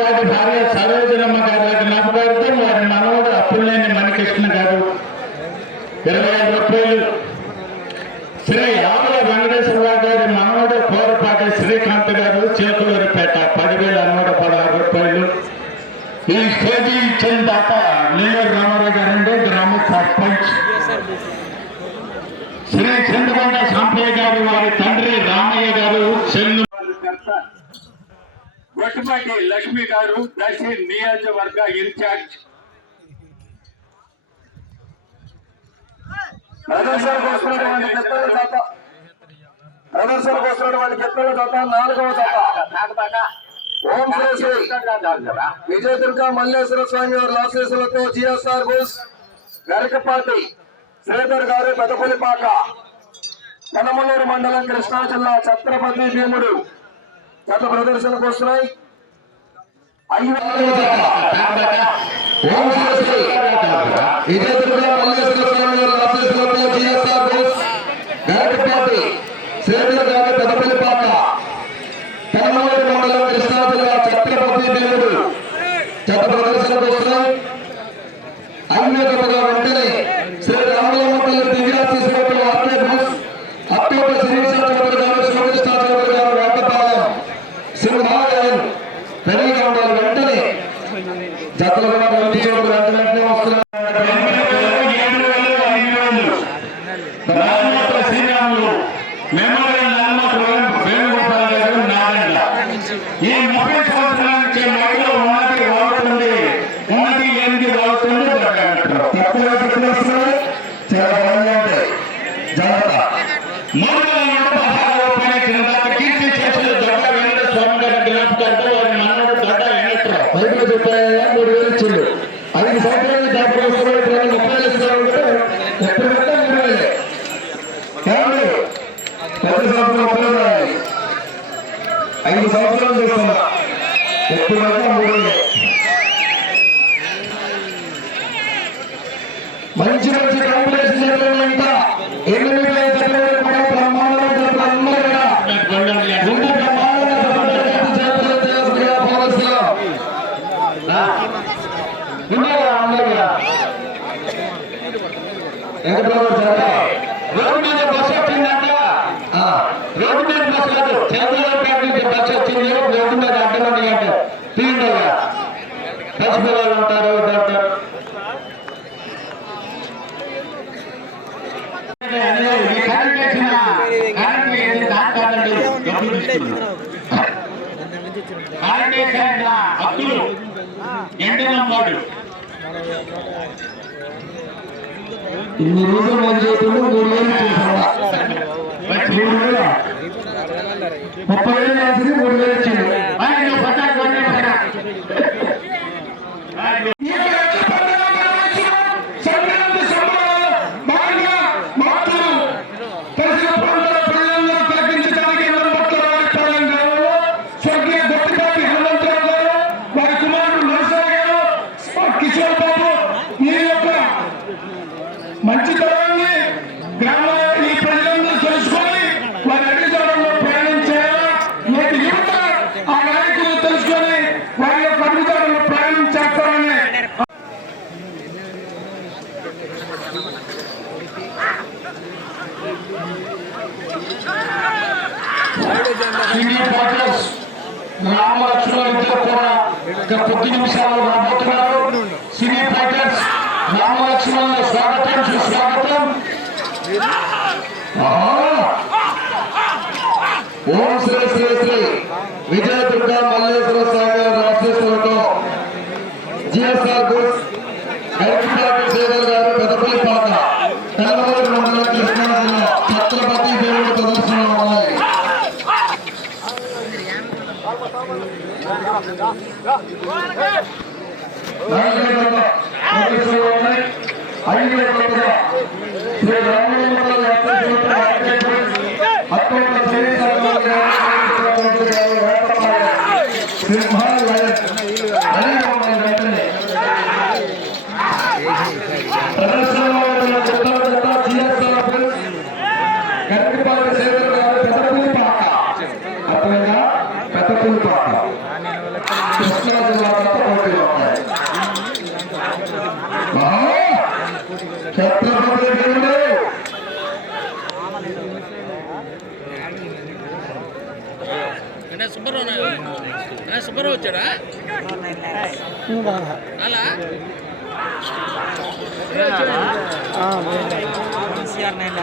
గారి భార్య సరోజనమ్మ గారి జ్ఞాపకార్థం వారి మనవడు అప్పులేని మణికృష్ణ గారు 25 రూపాయలు. శ్రీ ఆవుల వెంకటేశ్వరరావు గారి మనవడు కోరపాటి శ్రీకాంత్ గారు చేతులూరిపేట 10,116 రూపాయలు. ఈ స్టేజీ ఇచ్చిన దాకా నీలూరు రామారావు గారు గ్రామ సర్పంచ్. శ్రీ చంద్రకొండ సాంపయ్య గారు వారి తండ్రి రామయ్య గారు చెన్ను. వట్టుపాటి లక్ష్మి గారు దర్శి నియోజకవర్గ ఇన్ఛార్జ్. ప్రదర్శనకు వస్తున్నటువంటి కెత్తల జత 4వ జత ఓం శ్రీ విజయదుర్గ మల్లేశ్వర స్వామి వారి ఆశీస్సులతో జిఎస్ఆర్ బుల్స్ గరికపాటి శ్రీధర్ గారు పెదపల్లిపాక కనమలూరు మండలం కృష్ణా జిల్లా ఛత్రపతి భీముడు గత ప్రదర్శనకు వస్తున్నాయి. విజయదుర్గ మల్లేశ్వర స్వామి వారి ఆశీస్సులతో జిఎస్ఆర్ బుల్స్ గరికపాటి శ్రీధర్ గారు పెదపల్లిపాక కనమలూరు మండలం కృష్ణా జిల్లా ఛత్రపతి భీముడు గత ప్రదర్శనకు వస్తున్నాయి. ఐదవగా వెంటనే శ్రీ రామలమ్మ దివ్యాశీస్సులతో అక్టోబర్ శ్రీనివాసరావు గారు శివకృష్ణాచార్య గారు వేటపాలెం సింహాలయం రెడీగా ఉండాలి. వెంటనే జతలు కూడా పంపించేవాడు వెంటనే వస్తున్నారు. ఈ 30 సంవత్సరాల నుంచి మహిళ ఉన్నది వాడుతుంది, ఉన్నది లేనిది వాడుతుంది. చాలా బాగా ఉంటాయి జాగ్రత్త. కీర్తి చేసిన దొడ్డ వెంకట స్వామి గారి జ్ఞాపకార్థం వారి మనవడు దొడ్డ వెంకట్రావు. బయటకు చెప్పాయా 3,000 ఇచ్చిండు. 5 సంవత్సరాలు దాటి 30,000 ఇస్తారు. ఎప్పుడు పెట్టా 3,000 కాదు. ప్రతి సంవత్సరం 30,000. 5 సంవత్సరాలు చేస్తున్నా. ఎప్పుడు పెట్టా 3,000. మంచి మంచి కాంపిటీషన్ చేస్తున్నంత 8,000 రోడ్డు మీద బస్సు వచ్చిందంట. రోడ్డు మీద బస్సు కాదు, చంద్రబాబు నుంచి బస్సు వచ్చింది. రోడ్డు మీద అడ్డమండి అంటే తీయండిగా బస్సు పిల్లలు ఉంటారు. హక్కులు ఎండనమ్మాడు ఇన్ని రోజులు మంచి చేతులు 3,000 చేశాడా? 3,000 30,000 రాసి 3,000 ఇచ్చిండు. మంచి తరాన్ని గ్రామంలో ఈ ప్రజలందరూ తెలుసుకొని వారి అడుగుదారుల్లో ప్రయాణం చేయాలా. నేటి యువత ఆ నాయకులు తెలుసుకొని వారి యొక్క అడుగుదారుల్లో ప్రయాణం చేస్తారని రామలక్ష్మణ ఇద్దరు కూడా కొద్ది నిమిషాలు రాబోతున్నారు. సినీ ఫైటర్స్ రామలక్ష్మణుల స్వాగతం సుస్వాగతం. ఓం శ్రీ శ్రీ శ్రీ విజయదుర్గ మల్లేశ్వర స్వామి వారి ఆశీస్సులతో జిఎస్ఆర్ బుల్స్ గరికపాటి శ్రీధర్ గారు పెదపల్లిపాక కనమలూరు మండలం కృష్ణా జిల్లా ఛత్రపతి భీముడు ప్రదర్శనలో ఉన్నాయి. శ్రీ రామలింగ అక్టోబర్ సింహాలయం ప్రదర్శనలో గరికపాటి శ్రీధర్ గారు పెదపల్లిపాక అర్థమైందా? పెదపల్లిపాక కృష్ణ కృష్ణా జిల్లా తప్ప పోటీలో ఉన్నాయి. ఛత్రపతి దేవుడు సుబ్బారావు వచ్చాడా అలా CR9